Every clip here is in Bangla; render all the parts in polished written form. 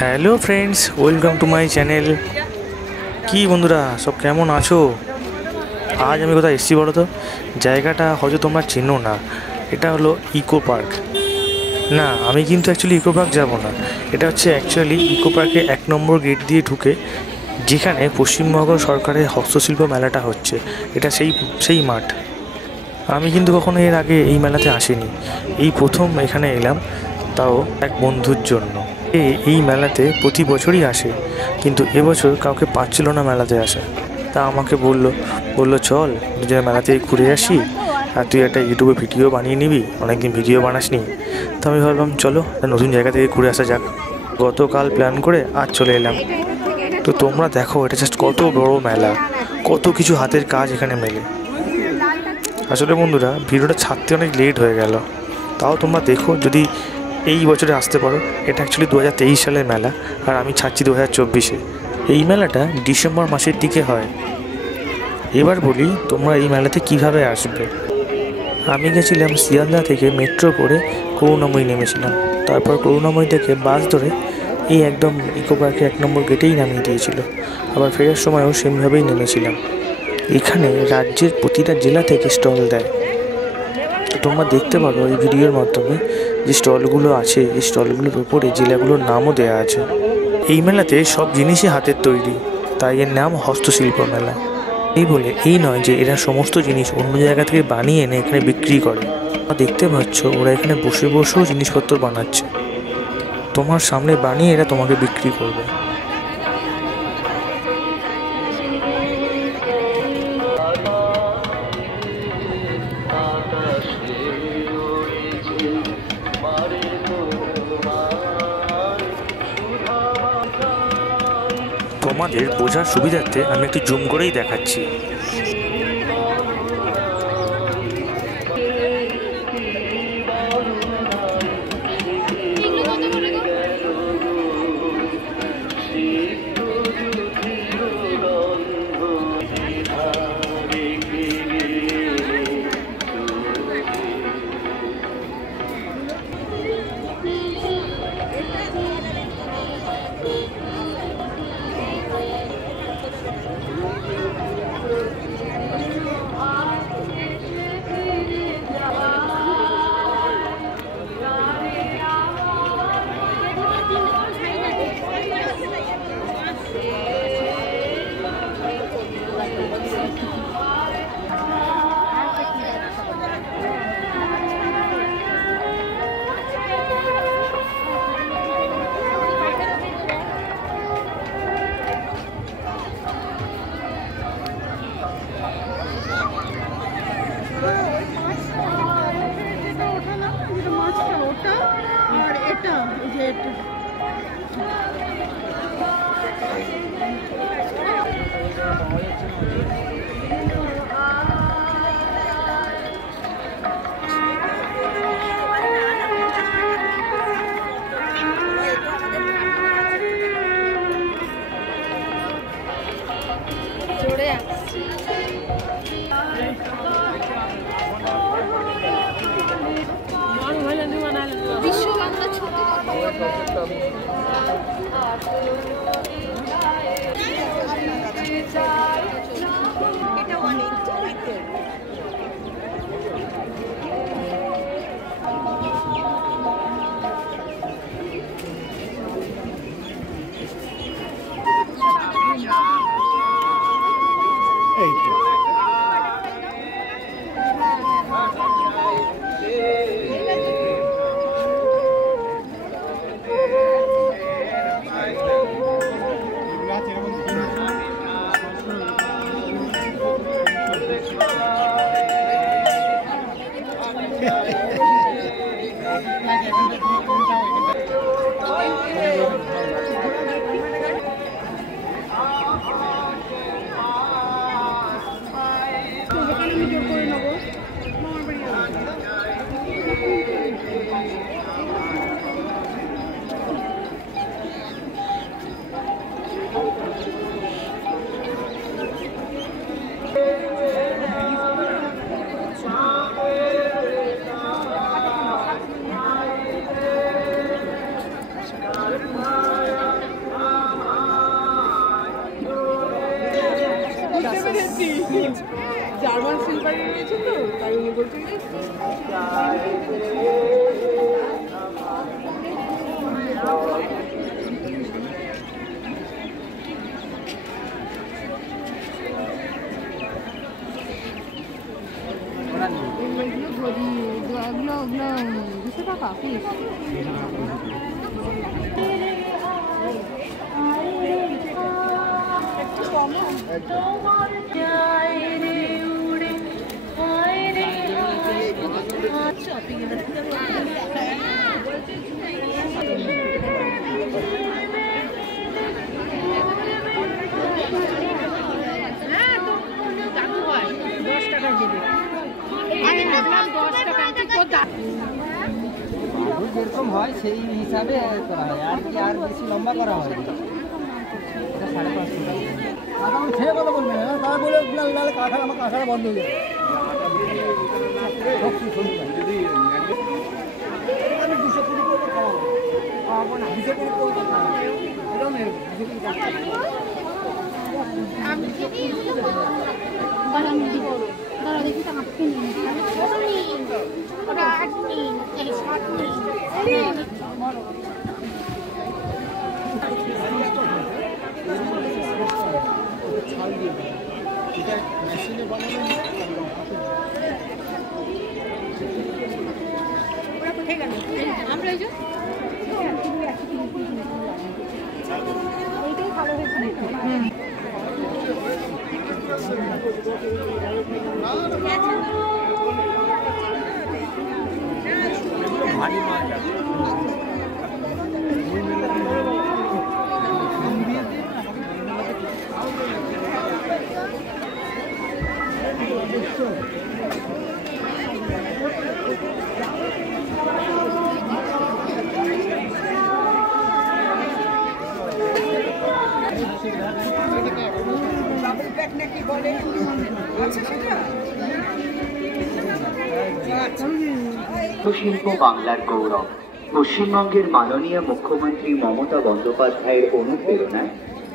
Hello friends, welcome to my channel. কি বন্ধুরা সব কেমন আছো? আজ আমি কোথায় এসেছি বলো তো? জায়গাটা হয়তো তোমরা চেনো না। এটা হলো ইকো পার্ক। না, আমি কিন্তু অ্যাকচুয়ালি ইকো পার্ক যাবো না। এটা হচ্ছে অ্যাকচুয়ালি ইকো পার্কে 1 নম্বর গেট দিয়ে ঢুকে, যেখানে পশ্চিমবঙ্গ সরকারের হস্তশিল্প মেলাটা হচ্ছে। এটা সেই মাঠ। আমি কিন্তু কখনো এর আগে এই মেলাতে আসিনি, এই প্রথম এখানে এলাম, তাও এক বন্ধুর জন্য। এই মেলাতে প্রতি বছরই আসে, কিন্তু এবছর কাউকে পাচ্ছিল না মেলাতে আসা। তা আমাকে বললো চল নিজের মেলাতে ঘুরে আসি, আর তুই একটা ইউটিউবে ভিডিও বানিয়ে নিবি, অনেকদিন ভিডিও বানাসনি। তো আমি ভাবলাম চলো নতুন জায়গা থেকে ঘুরে আসা যাক। গতকাল প্ল্যান করে আজ চলে এলাম। তো তোমরা দেখো, এটা জাস্ট কত বড় মেলা, কত কিছু হাতের কাজ এখানে মেলে। আসলে বন্ধুরা, ভিডিওটা ছাড়তে অনেক লেট হয়ে গেল, তাও তোমরা দেখো যদি এই বছরে আসতে পারো। এটা অ্যাকচুয়ালি 2023 সালের মেলা, আর আমি ছাড়ছি 2024-এ। এই মেলাটা ডিসেম্বর মাসের দিকে হয়। এবার বলি তোমরা এই মেলাতে কিভাবে আসবে। আমি গেছিলাম শিয়ালদা থেকে মেট্রো করে করুণাময়ী নেমেছিলাম। তারপর করুণাময়ী থেকে বাস ধরে এই একদম ইকো পার্কে 1 নম্বর গেটেই নামিয়ে দিয়েছিল। আবার ফেরার সময়ও সেমভাবেই নেমেছিলাম। এখানে রাজ্যের প্রতিটা জেলা থেকে স্টল দেয়। তোমরা দেখতে পারো এই ভিডিওর মাধ্যমে যে স্টলগুলো আছে, এই স্টলগুলোর উপরে জেলাগুলোর নামও দেওয়া আছে। এই মেলাতে সব জিনিসই হাতের তৈরি, তাই এর নাম হস্তশিল্প মেলা। এই বলে এই নয় যে এরা সমস্ত জিনিস অন্য জায়গা থেকে বানিয়ে এনে এখানে বিক্রি করে। তোমরা দেখতে পাচ্ছ ওরা এখানে বসে বসেও জিনিসপত্র বানাচ্ছে, তোমার সামনে বানিয়ে এরা তোমাকে বিক্রি করবে। তোমাদের বোঝার সুবিধার্থে আমি একটু জুম করেই দেখাচ্ছি। জার্মান শিল্পী রয়েছে তো তাই উনি বলছেন ওগুলো 200 টাকা পিস। যেরকম হয় সেই হিসাবে করা হয়, আর কি আর বেশি লম্বা করা হয়। এটা 550 টাকা। ছেড়ে কথা বলবেন না, তারা বলে নাহলে কাঁঠাল আমার কাঁঠাল বন্ধ হয়ে যাবে। আমি 220 করে খাওয়াবো না, 220 করে খাওয়াবো এরকম 220 টাকা। আমি দাঁড়া দেখি তো হাঁটতে নিই ওটা হাঁটনি এই হাঁটনি এটা মেশিনে বানানো ওরা কোথায় গেল আমরা এই যে এইটাই ভালো হয়েছে ভারী মাছ শিল্প বাংলার গৌরব। পশ্চিমবঙ্গের মাননীয় মুখ্যমন্ত্রী মমতা বন্দ্যোপাধ্যায়ের অনুপ্রেরণায়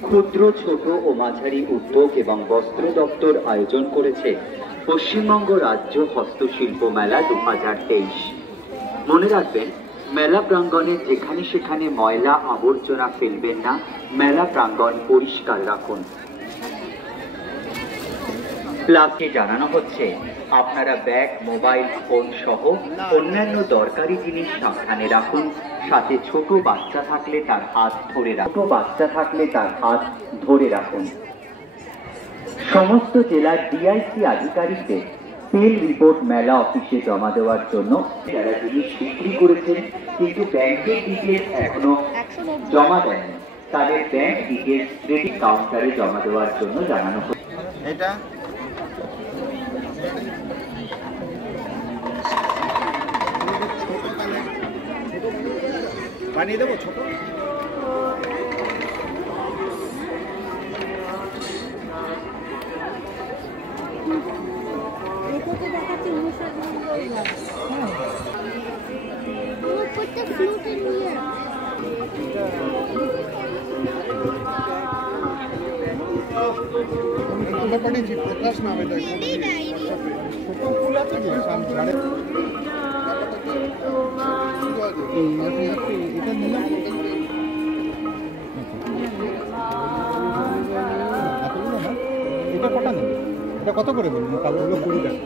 ক্ষুদ্র, ছোট ও মাঝারি উদ্যোগ এবং বস্ত্র দপ্তর আয়োজন করেছে পশ্চিমবঙ্গ রাজ্য হস্তশিল্প মেলা 2023। মনে রাখবেন, মেলা প্রাঙ্গণে যেখানে সেখানে ময়লা আবর্জনা ফেলবেন না, মেলা প্রাঙ্গণ পরিষ্কার রাখুন। প্লাসে জানানো হচ্ছে আপনারা ব্যাগ, মোবাইল ফোন সহ অন্যান্য দরকারি জিনিস সাবধানে রাখুন। সাথে ছোট বাচ্চা থাকলে তার হাত ধরে রাখুন। সমস্ত জেলার ডিআইসি আধিকারিকদের সেল রিপোর্ট মেলা অফিসে জমা দেওয়ার জন্য, যারা জিনিস বিক্রি করেছেন কিন্তু ব্যাংকের ডিটেলস এখনো জমা দেয়নি, তাদের ব্যাংক ডিটেলস ক্রেডিট কাউন্টারে জমা দেওয়ার জন্য জানানো হচ্ছে। এটা বানিয়ে দেবো ছোট। প্রকাশ নাম এটা ফুল আছে যে সামনে এটা নিলাম। এটা কটা নেবে? এটা কত করে বলুন? কালোগুলো 20 টাকা।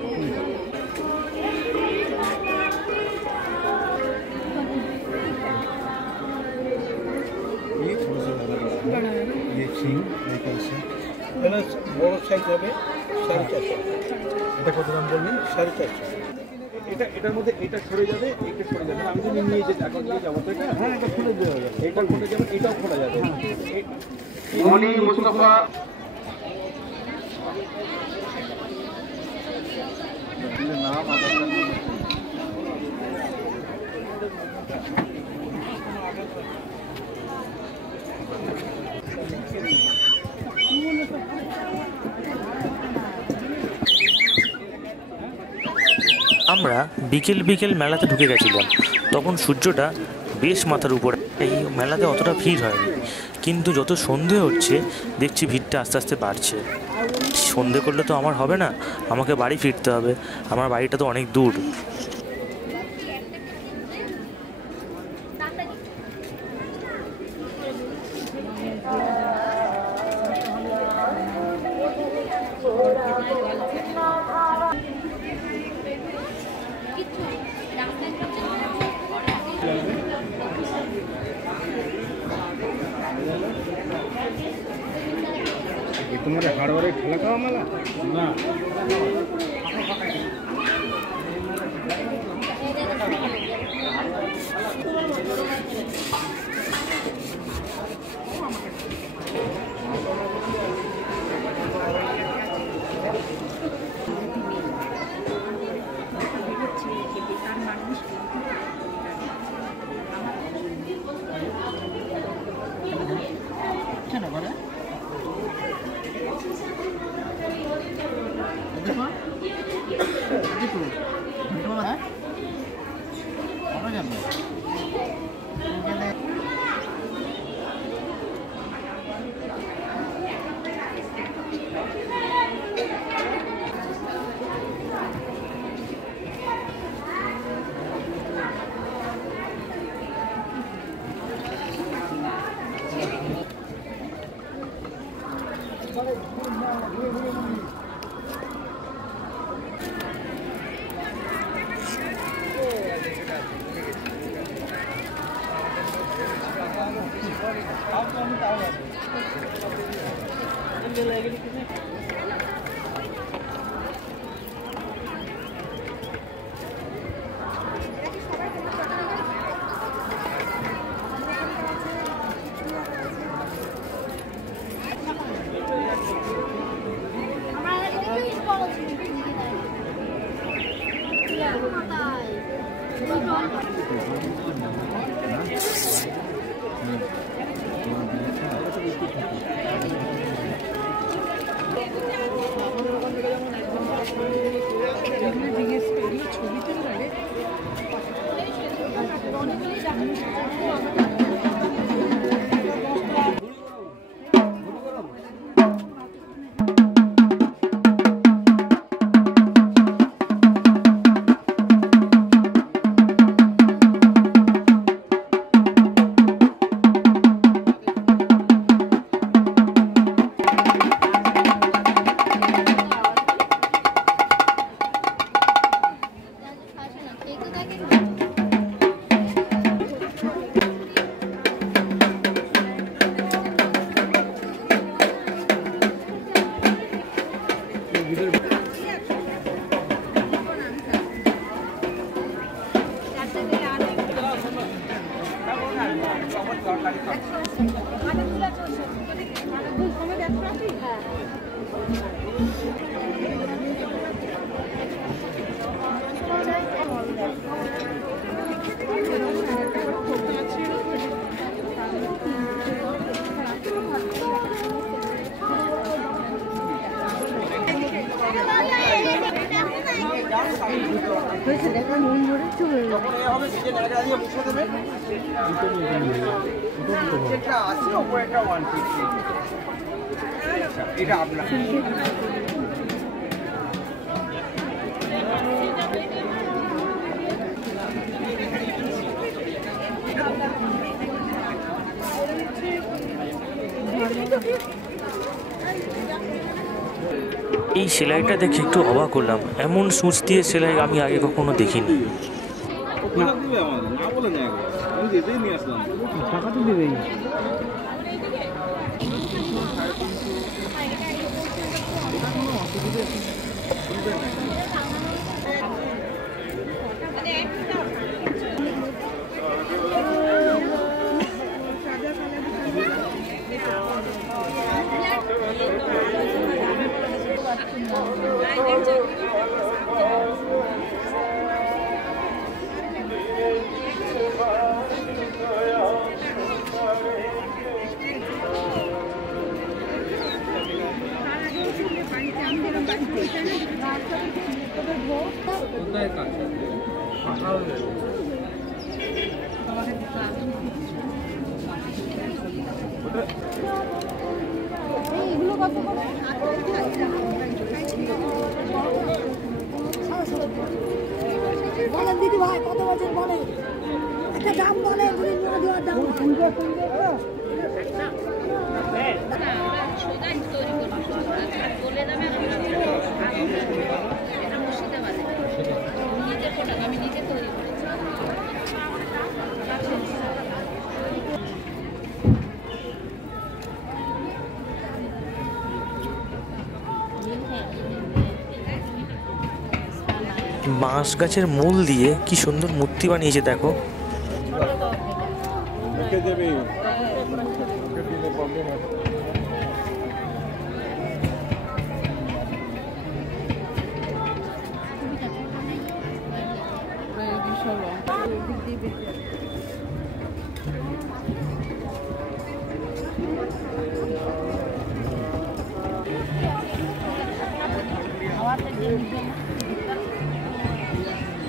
বড় সাইজ হবে 450। এটা কত দাম বললেন? 450। এটার মধ্যে এটা সরে যাবে, এটা সরে যাবে। আমি যদি নিয়ে যেতে এখন নিয়ে যাবো তো এটা, হ্যাঁ এটা খুলে দেওয়া যাবে। এটা খুলে যাবে, এটাও খোলা যাবে। মনি মুস্তাফা নাম আমরা বিকেল বিকেল মেলাতে ঢুকে গেছিলাম। তখন সূর্যটা বেশ মাথার উপরে, এই মেলাতে অতটা ভিড় হয়নি, কিন্তু যত সন্ধে হচ্ছে দেখছি ভিড়টা আস্তে আস্তে বাড়ছে। সন্ধে করলে তো আমার হবে না, আমাকে বাড়ি ফিরতে হবে। আমার বাড়িটা তো অনেক দূর। तुम्हारे हार्डवेयर खेला का मला ना এটা আপনার এই সেলাইটা দেখে একটু অবাক হলাম। এমন সূচ দিয়ে সেলাই আমি আগে কখনো দেখিনি। না বলে না আমি যেতেই নিয়ে আসলাম টাকা তো দেবেই এইগুলো কত করে? বলেন দিদি ভাই কত বছর বলেন একটা দাম বলেন যদি না দেওয়ার দাম বাঁশ গাছের মূল দিয়ে কি সুন্দর মূর্তি বানিয়েছে দেখো।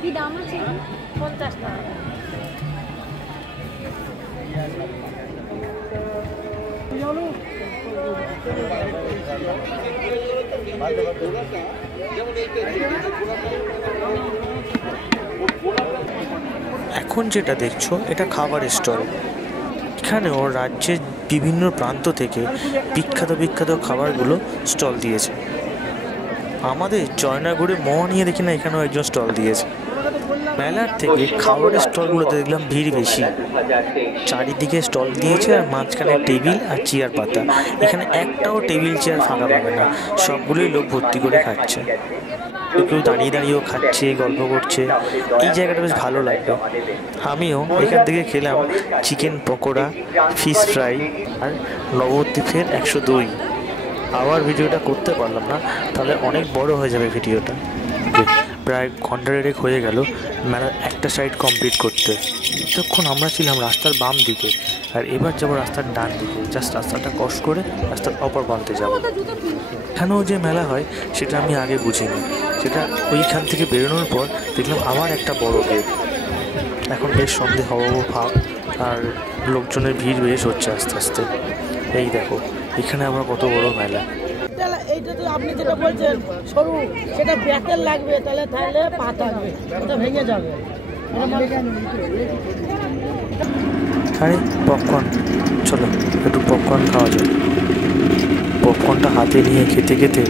কি দাম আছে 50 টাকা। এখন যেটা দেখছো এটা খাবারের স্টল। এখানেও রাজ্যের বিভিন্ন প্রান্ত থেকে বিখ্যাত বিখ্যাত খাবারগুলো স্টল দিয়েছে। আমাদের জয়নগরে নিয়ে দেখি না এখানেও একজন স্টল দিয়েছে। মেলার থেকে খাবারের স্টলগুলোতে দেখলাম ভিড় বেশি, চারিদিকে স্টল দিয়েছে আর মাঝখানে টেবিল আর চেয়ার পাতা। এখানে একটাও টেবিল চেয়ার ফাঁকা পাবে না, সবগুলোই লোক ভর্তি করে খাচ্ছে। কেউ দাঁড়িয়ে দাঁড়িয়েও খাচ্ছে, গল্প করছে। এই জায়গাটা বেশ ভালো লাগলো। আমিও এখান থেকে খেলাম চিকেন পকোড়া, ফিশ ফ্রাই আর নবদ্বীপের 102। আবার ভিডিওটা করতে পারলাম না, তাহলে অনেক বড় হয়ে যাবে ভিডিওটা। প্রায় ঘন্টা দেড়েক হয়ে গেল মেলার একটা সাইড কমপ্লিট করতে। তখন আমরা ছিলাম রাস্তার বাম দিকে, আর এবার যাবো রাস্তার ডান দিকে। জাস্ট রাস্তাটা ক্রস করে রাস্তার অপর প্রান্তে যাবো। এখানেও যে মেলা হয় সেটা আমি আগে বুঝিনি। সেটা ওইখান থেকে বেরোনোর পর দেখলাম আবার একটা বড় গেট। এখন বেশ সন্ধে হওয়া ভাব, আর লোকজনের ভিড় বেশ হচ্ছে আস্তে আস্তে। এই দেখো এখানে আবার কত বড় মেলা। এইটা তো আপনি যেটা বলছেন সরু, সেটা ব্যাটেল লাগবে, তাহলে পা থাকবে, ওটা ভেঙে যাবে। আরে পপকর্ন, চলো একটু পপকর্ন খাওয়া যায়। পপকর্নটা হাতে নিয়ে খেতে খেতে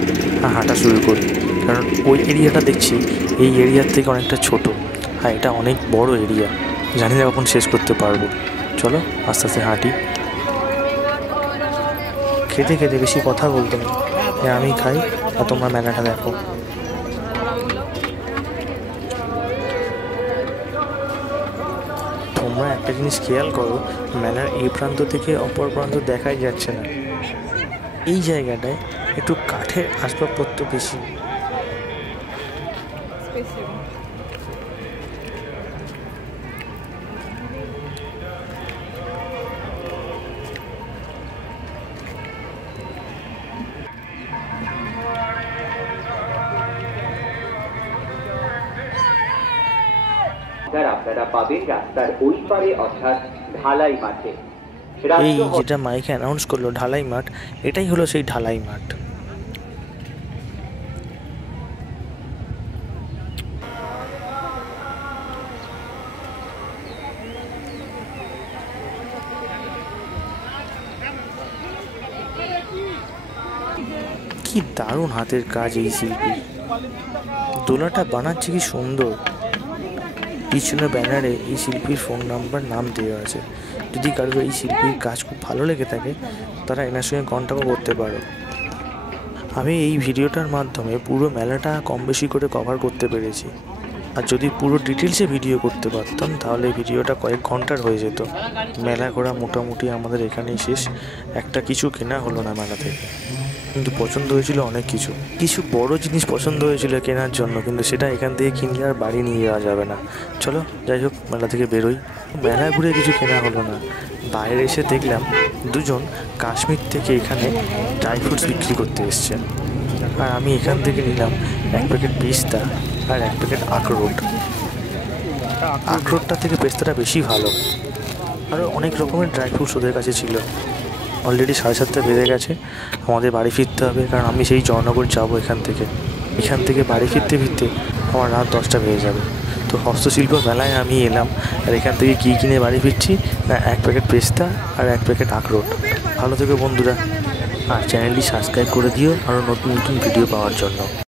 হাঁটা শুরু করি, কারণ ওই এরিয়াটা দেখছি এই এরিয়ার থেকে অনেকটা ছোট, আর এটা অনেক বড় এরিয়া। জানি না কখন শেষ করতে পারবো। চলো আস্তে আস্তে হাঁটি। খেতে খেতে বেশি কথা বলতে নেই, আমি খাই আর তোমরা মেলাটা দেখো। তোমরা একটা জিনিস খেয়াল করো, মেলার এই প্রান্ত থেকে অপর প্রান্ত দেখাই যাচ্ছে না। এই জায়গাটায় একটু কাঠের আসবাবপত্র বেশি। আপনারা পাবেন রাস্তার ওই পারে, অর্থাৎ ঢালাই মাঠে। এই যেটা মাইকে অ্যানাউন্স করলো ঢালাই মাঠ, এটাই হলো সেই ঢালাই মাঠ। কি দারুণ হাতের কাজ এই শিল্পী। দোলাটা বানাচ্ছে কি সুন্দর। পিছনে ব্যানারে এই শিল্পীর ফোন নাম্বার নাম দেওয়া আছে। যদি কারোর এই শিল্পীর কাজ খুব ভালো লেগে থাকে তারা এনার সঙ্গে কন্ট্যাক্টও করতে পারো। আমি এই ভিডিওটার মাধ্যমে পুরো মেলাটা কম বেশি করে কভার করতে পেরেছি। আর যদি পুরো ডিটেলসে ভিডিও করতে পারতাম তাহলে ভিডিওটা কয়েক ঘন্টার হয়ে যেত। মেলা ঘোরা মোটামুটি আমাদের এখানেই শেষ। একটা কিছু কেনা হলো না মেলা থেকে, কিন্তু পছন্দ হয়েছিল অনেক কিছু। কিছু বড় জিনিস পছন্দ হয়েছিল কেনার জন্য, কিন্তু সেটা এখান থেকে কিনলে আর বাড়ি নিয়ে যাওয়া যাবে না। চলো যাই হোক মেলা থেকে বেরোই। মেলা ঘুরে কিছু কেনা হলো না। বাইরে এসে দেখলাম দুজন কাশ্মীর থেকে এখানে ড্রাই ফ্রুটস বিক্রি করতে এসছে, আর আমি এখান থেকে নিলাম 1 প্যাকেট পেস্তা আর 1 প্যাকেট আখরোট। আখরোটটা থেকে পেস্তাটা বেশি ভালো। আরও অনেক রকমের ড্রাই ফ্রুটস ওদের কাছে ছিল। অলরেডি 7:30 বেজে গেছে, আমাদের বাড়ি ফিরতে হবে, কারণ আমি সেই জয়নগর যাবো এখান থেকে। এখান থেকে বাড়ি ফিরতে ফিরতে আমার রাত 10টা বেজে যাবে। তো হস্তশিল্প মেলায় আমি এলাম, আর এখান থেকে কী কিনে বাড়ি ফিরছি না, 1 প্যাকেট পেস্তা আর 1 প্যাকেট আখরোট। ভালো থেকো বন্ধুরা, আর চ্যানেলটি সাবস্ক্রাইব করে দিও আরও নতুন নতুন ভিডিও পাওয়ার জন্য।